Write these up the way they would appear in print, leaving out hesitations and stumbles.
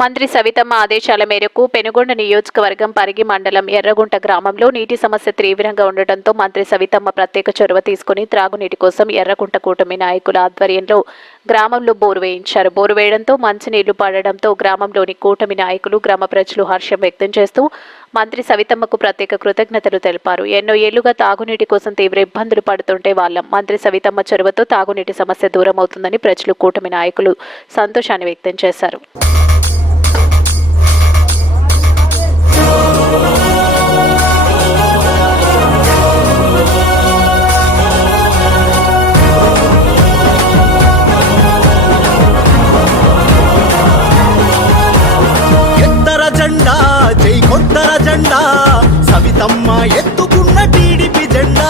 మంత్రి సవితమ్మ ఆదేశాల మేరకు పెనుగొండ నియోజకవర్గం పరిగి మండలం ఎర్రగుంట గ్రామంలో నీటి సమస్య తీవ్రంగా ఉండటంతో మంత్రి సవితమ్మ ప్రత్యేక చొరవ తీసుకుని త్రాగునీటి కోసం ఎర్రగుంట కూటమి నాయకుల ఆధ్వర్యంలో గ్రామంలో బోరు వేయించారు. బోరు వేయడంతో మంచినీళ్లు పడడంతో గ్రామంలోని కూటమి నాయకులు, గ్రామ ప్రజలు హర్షం వ్యక్తం చేస్తూ మంత్రి సవితమ్మకు ప్రత్యేక కృతజ్ఞతలు తెలిపారు. ఎన్నో ఏళ్లుగా తాగునీటి కోసం తీవ్ర ఇబ్బందులు పడుతుంటే వాళ్ళం మంత్రి సవితమ్మ చొరవతో తాగునీటి సమస్య దూరం అవుతుందని ప్రజలు, కూటమి నాయకులు సంతోషాన్ని వ్యక్తం చేశారు. జెండా సవితమ్మ ఎత్తుకున్న టీడీపీ జెండా,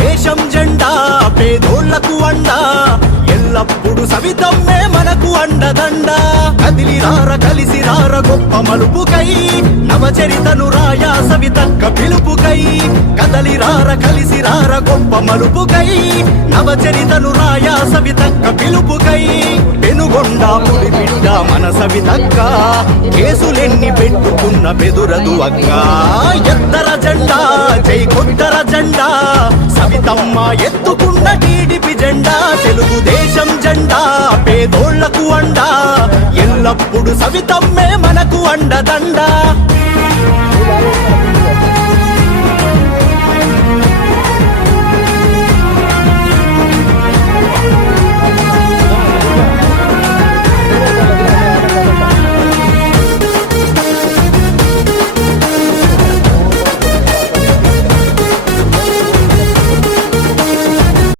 దేశం జెండా పేదోళ్లకు అండా, ఎల్లప్పుడు సవితమ్మే మనకు అండదండ. కదిలిరార కలిసిరార గొప్ప మలుపుకై, నవచరితను రాయా సవితక్క పిలుపుకై. కదలిరార కలిసిరార గొప్ప మలుపుకై, నవచరితను రాయా సవితక్క పిలుపుకై. పెనుగొండ పులి బిడ్డ మన సవితక్క, కేసులెన్ని పెట్టుకున్న బెదురదు అక్క. ఎత్తర జెండా జై కొట్టర జెండా, సవితమ్మ ఎత్తుకున్న టీడీపీ జెండా, తెలుగుదేశం జెండా పేదోళ్లకు అండా, ఎల్లప్పుడు సవితమ్మే మనకు అండదండ.